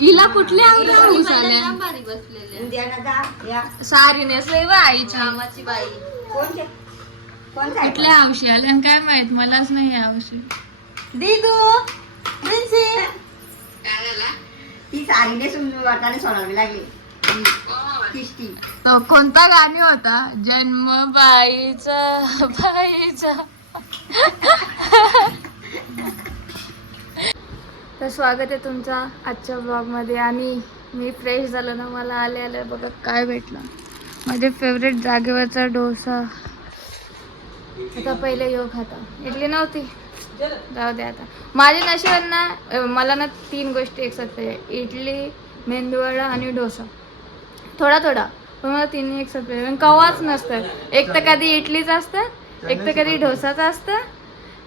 हिला कुठल्या आवडल्या हाऊस आल्या बसलेले या. सारी नेसले बा आईच्या कामाची बाई? कुठल्या हौशी आल्या? आणि काय माहीत? मलाच नाही हौशी दिदू प्रिन्सी. ती सारी नेसून वाटाने सोडावी लागली. किस्ती तो कोणता गाणी होता? जन्म बाईचा बाईचा. तर स्वागत आहे तुमचा आजच्या ब्लॉगमध्ये आणि मी फ्रेश झालं ना मला आले आले. बघा काय भेटलं. माझे फेवरेट जागेवरचा डोसा. आता पहिले योग खाता. इडली नव्हती. जाऊ दे आता. माझ्या नशिबात ना मला ना तीन गोष्टी एकसाथ पाहिजे. इडली मेंदूवडा आणि डोसा. थोडा थोडा. पण मला तिन्ही एक साथ पाहिजे कवाच नसतं. एक तर कधी इडलीच असतं एक तर कधी डोसाचं असतं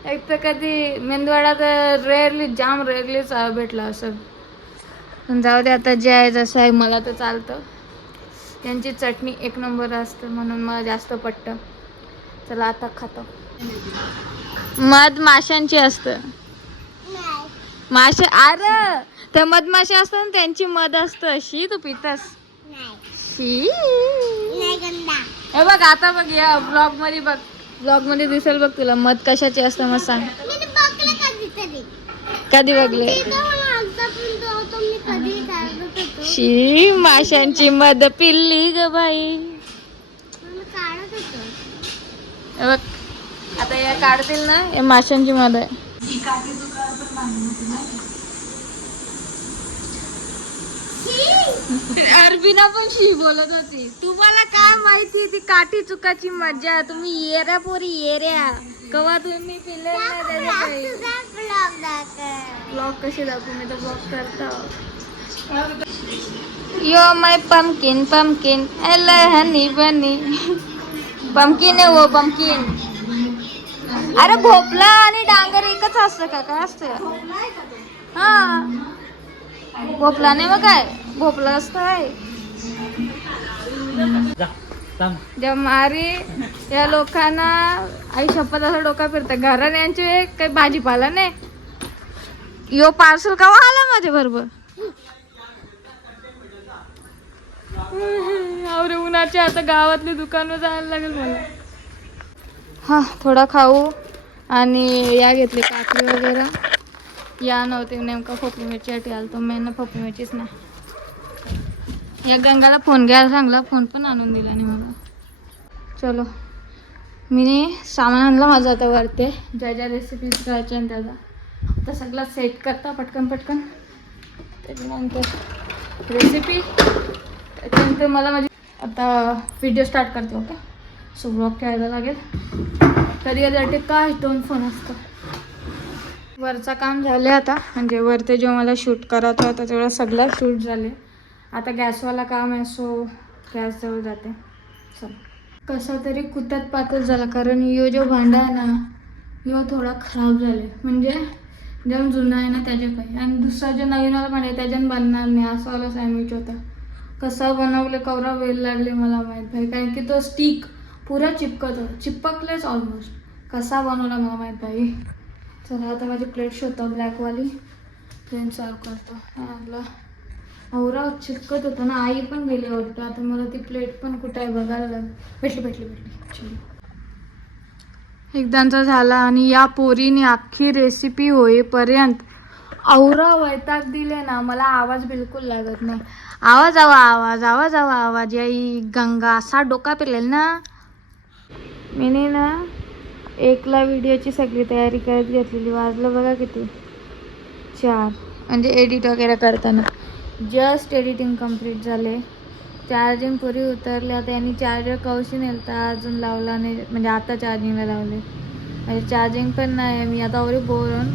एक तर कधी मेंदूवडा तर रेअरली जाम रेअरलीच भेटला असं पण जाऊ दे आता जे आहे जसं आहे मला तर चालतं. त्यांची चटणी एक नंबर असतं म्हणून मला जास्त पटतं. चला आता खातो. मध माशांची असतं. मासे अरे! ते मधमाशा असतात ना त्यांची मध असतं. अशी तू पितास. शी. हे बघ आता बघ या ब्लॉगमध्ये बघ. ब्लॉगमध्ये दिसेल बघ तुला मध कशाची असतं मग सांग. कधी बघले? शी माशांची मध पिल्ली ग बाई. बघ आता या काढतील ना हे माशांची मध आहे. अरबिना पण शी बोलत होती. तुम्हाला काय माहिती ती काठी चुकाची मजा तुम्ही येऱ्या पोरी येऱ्या. कवा तुम्ही पिले नाही ब्लॉग कसे दाखवू मी तर ब्लॉग करता. यो माय पम्किन पम्किन एल हनी बनी पम्किन आहे वो पम्किन अरे भोपला आणि डांगर एकच असतं का? काय असतं? हा. भोपला नाही मग काय? भोपला असतं आहे. जमारी या लोकांना आई शपथ असं डोका फिरतं घरात यांचे काही भाजीपाला नाही. यो पार्सल कवा आला माझ्या बरोबर? अरे उन्हाचे आता गावातली दुकानं जायला लागेल मला. हा थोडा खाऊ आणि या घेतली काकडी वगैरे. या नव्हती नेमका खोपली मिरची आलतो मेन खोपली मिरचीच नाही. या गंगाला फोन घ्यायला सांगला फोन पण आणून दिला नाही मला. चलो मी सामान आणलं माझं आता वरते. ज्या ज्या रेसिपीज करायच्या आणि त्याचा आता सगळं सेट करता पटकन पटकन. त्याच्यानंतर रेसिपी त्याच्यानंतर मला माझी आता व्हिडिओ स्टार्ट करते ओके सो ब्लॉग खेळायला लागेल. कधी कधी वाटते काय दोन फोन असतं वरचं काम झालं आता. म्हणजे वरते जेव्हा मला शूट करायचं होतं तेवढं सगळं शूट झाले आता गॅसवाला काम आहे सो गॅसजवळ जाते. चल. कसा तरी कुत्यात पातळ झाला कारण यो जो भांडा आहे ना यो थोडा खराब झाले म्हणजे जेव्हा जुना आहे ना त्याचे पाहिजे आणि दुसरा जो नवीनवाला भांडा आहे त्याच्यानं बनणार नाही. असावाला सँडविच होता. कसा बनवले कवरा वेल लागले मला माहीत भाई कारण की तो स्टिक पुरा चिपकत होता. चिपकलेच ऑलमोस्ट कसा बनवला मला माहीत भाई चला आता माझी प्लेट शोधतो ब्लॅकवाली प्लेन सर्व करतो. आपला औरा चिपकत होता ना आई पण गेली वाटतं. आता मला ती प्लेट पण कुठं आहे बघायला लागली. भेटली भेटली भेटली. चलो. एकदाचा झाला आणि या पोरीने अख्खी रेसिपी होईपर्यंत औरा वैताग दिले ना मला आवाज बिलकुल लागत नाही. आवाज आवा आवाज आवाज आवा आवाज. याई गंगा असा डोका पेलेल ना. मी ना एकला व्हिडिओची सगळी तयारी करत घेतलेली. वाजलं बघा किती? चार. म्हणजे एडिट वगैरे करताना. जस्ट एडिटिंग कंप्लीट झाले. चार्जिंग पुरी उतरले. आता यांनी चार्जर कवशी नेलता? अजून लावला नाही. म्हणजे आता चार्जिंगला लावले. म्हणजे चार्जिंग पण नाही. मी आता बोर होऊन.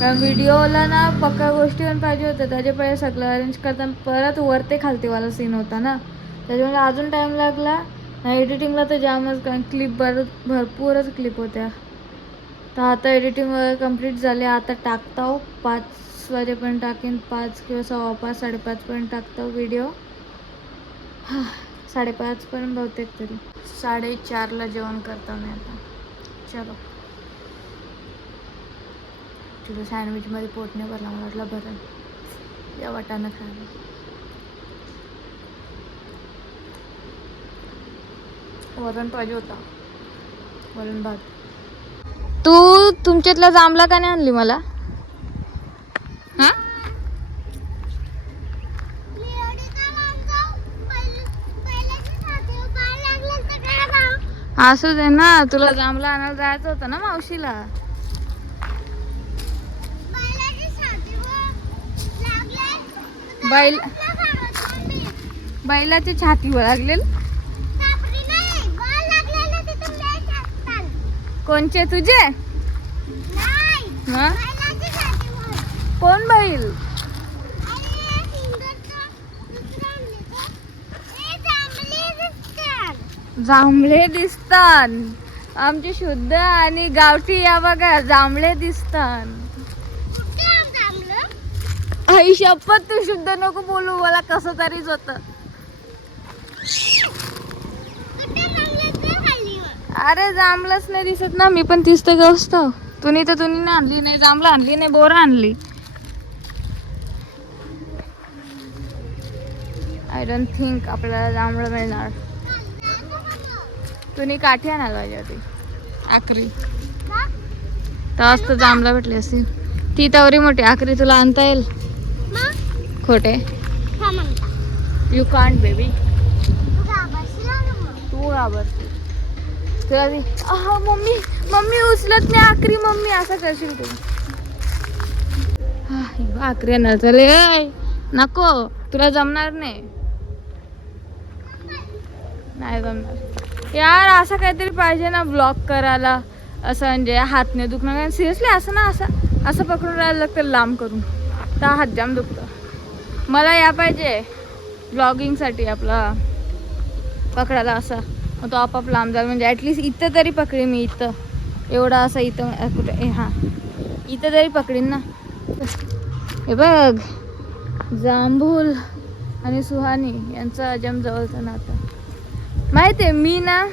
कारण व्हिडिओला ना पक्का गोष्टी पण पाहिजे होतं त्याच्या पहिले सगळं अरेंज करताना परत वरते खालतीवाला सीन होता ना. त्याच्यामुळे अजून टाईम लागला. एडिटिंगला तर जामच कारण क्लिप भर भरपूरच क्लिप होत्या. तर आता एडिटिंग वगैरे कंप्लीट झाले. आता टाकताव. पाच वाजेपर्यंत टाकेन. पाच किंवा सव्वा पाच साडेपाचपर्यंत टाकताव व्हिडिओ हां साडेपाचपर्यंत बहुतेक तरी. साडेचारला जेवण करता मी आता. चलो. तुझं सँडविचमध्ये पोट नाही भरला. मला वाटलं बरं. या वाटाणं खायला. वरण पाहिजे होता. वरण भात तू तुमच्यातला जांभला का नाही आणली मला? हा? असू दे ना तुला जांभला आणायला जायचं होतं ना मावशीला? बैल बैलाची छातीवर लागलेल? कोणचे तुझे? हा? कोण बैल? जांभळे दिसतात. आमचे शुद्ध आणि गावठी या बघा जांभळे दिसतात. आई शपथ तू शुद्ध नको बोलू मला कसं तरीच होत अरे जांभळच नाही दिसत ना मी पण तीच तर गवस्त तुम्ही तर तुम्ही नाही आणली नाही जांभळं आणली नाही बोरं आणली. आय डोंट थिंक आपल्याला जांभळं मिळणार. तुम्ही काठी आणायला पाहिजे होती. आखरी. तर जांभळं भेटली असती. ती तवरी मोठी आखरी तुला आणता येईल. खोटे. यू कांट बेबी तू घाबरते तुला ती मम्मी मम्मी उचलत नाही आखरी मम्मी असं करशील तू. हा, आखरी येणार चले नको तुला जमणार नाही. नाही जमणार. यार असं काहीतरी पाहिजे ना ब्लॉक करायला असं म्हणजे हात नाही दुखणं कारण सिरियसली असं ना असं असं पकडून राहायला लागतं लांब करून तर हात जाम दुखतं. मला या पाहिजे ब्लॉगिंगसाठी आपला पकडायला असा. मग तो आपाप लांब जाईल. म्हणजे ॲटलिस्ट इथं तरी पकडी मी इथं. एवढा असं इथं कुठे ए, हां. इथं तरी पकडीन ना. हे बघ. जांभूल आणि सुहानी यांचा अजम जवळचं नातं. माहिती आहे मी ना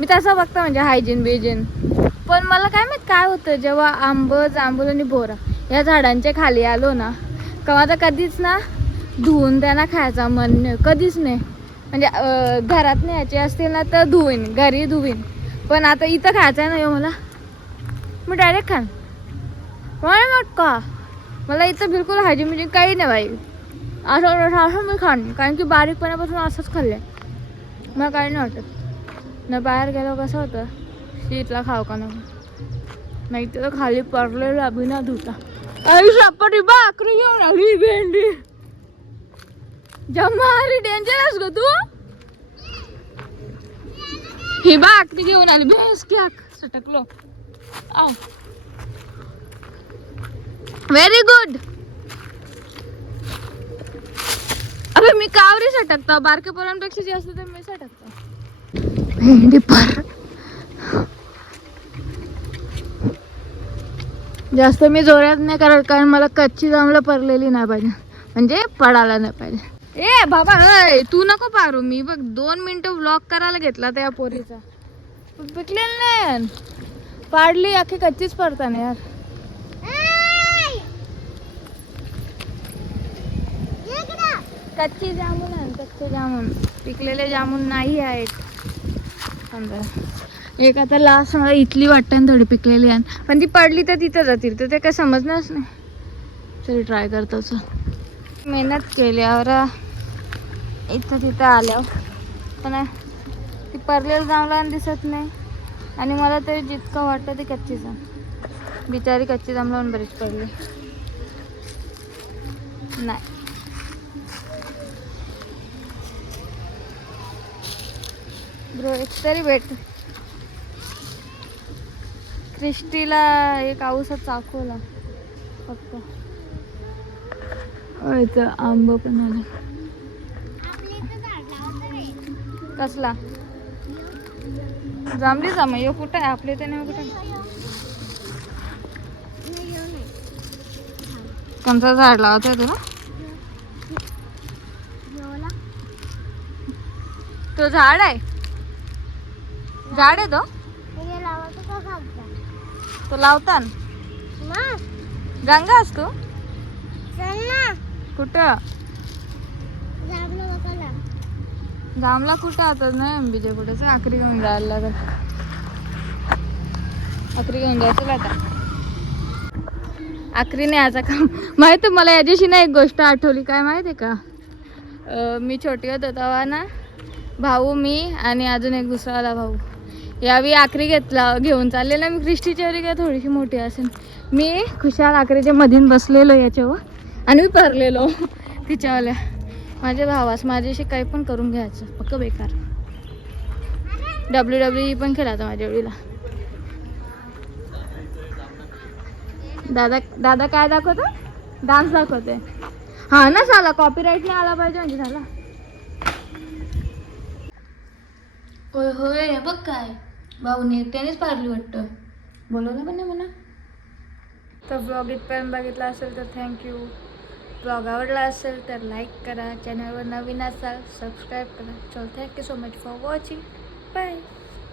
मी तसं बघता म्हणजे हायजीन बिजिन. पण मला काय माहीत काय होतं जेव्हा आंब जांभूल आणि बोरा या झाडांच्या खाली आलो ना केव्हा तर कधीच ना धुवून त्यांना खायचा मन कधीच नाही. म्हणजे घरात न्यायचे असतील ना तर धुवीन घरी धुवीन. पण आता इथं खायचं आहे ना येऊ मला. मी डायरेक्ट खान मला मग का? मला इथं बिलकुल हायजी म्हणजे काही नाही बाई. असं असं मी खाण कारण की बारीकपणापासून असंच खाल्लंय. मला काही नाही वाटत. न बाहेर गेलो कसं होतं? शीतला खाऊ का नको? नाही तर खाली पडलेला बिना धुता. आई सापडी बाकरी घेऊन आली भेंडी. जमारी डेंजरस ग तू? ही ती घेऊन आली. बेस क्या सटकलो. व्हेरी गुड अरे मी कावरी सटकतो. बारके पोरांपेक्षा जास्त तर मी सटकतो. भेंडी पर. जास्त मी जोरात नाही करत कारण मला कच्ची जांभळं परलेली नाही पाहिजे. म्हणजे पडायला नाही पाहिजे. ए बाबा अय, तू नको पारू. मी बघ दोन मिनिटं ब्लॉक करायला घेतला त्या पोरीचा. पिकलेलं नाही. पाडली अख्खी कच्चीच पडताना यार. कच्ची जामून आहे कच्चे जामून. पिकलेले जामून नाही आहेत. समजा एक आता लास्ट मला इथली वाटतं थोडी पिकलेली आहे. पण ती पडली तर तिथं जातील. तर ते काय समजणारच नाही. तरी ट्राय करतोच मेहनत केल्यावर इथं तिथं आल्यावर. पण ती पडलेलं चांगला दिसत नाही. आणि मला तरी जितकं वाटतं ते कच्ची जाम बिचारी कच्ची जांभळा बरीच पडली. नाही. ब्रो एक तरी भेट. क्रिस्टीला एक आऊसा चाकवला फक्त. आंब पण आले. कसला? जांभली जा मग कुठं आहे? आपल्या इथे नाही कुठं आहे? कोणतं झाड लावतोय तू ना तो झाड आहे? झाड आहे तो? तो लावता ना? गंगा असतो कुठं? गामला कुठं आता नाही अंबीच्या कुठेच आखरी घेऊन जायला लागत आखरी घेऊन जायचं आता. आखरी नाही याचा काम. माहीत आहे मला याच्याशी ना एक गोष्ट आठवली. काय माहिती आहे का? मी छोटी होत तेव्हा ना भाऊ मी आणि अजून एक दुसरावाला भाऊ. यावेळी आखरी घेतला घेऊन चालले ना मी क्रिस्टीची वरी काय थोडीशी मोठी असेल मी खुशाल आखरीच्या मधीन बसलेलो याच्यावर आणि मी भरलेलो तिच्यावाल्या. माझ्या भावास माझ्याशी काही पण करून घ्यायचं. पक्क बेकार. डब्ल्यू डब्ल्यू ई पण खेळायचं माझ्या वेळीला. दादा दादा काय दाखवतो? डान्स दाखवते हा ना झाला कॉपीराईट नाही आला पाहिजे म्हणजे झाला. होय होय हे बघ काय. भाऊने त्यानेच पारली वाटतं. बोलवलं पण नाही म्हणा. तर ब्लॉग इथपर्यंत बघितला असेल तर थँक्यू ब्लॉग आवडला असेल तर लाईक करा चॅनलवर नवीन असाल सबस्क्राईब करा. चल thank you so much for watching bye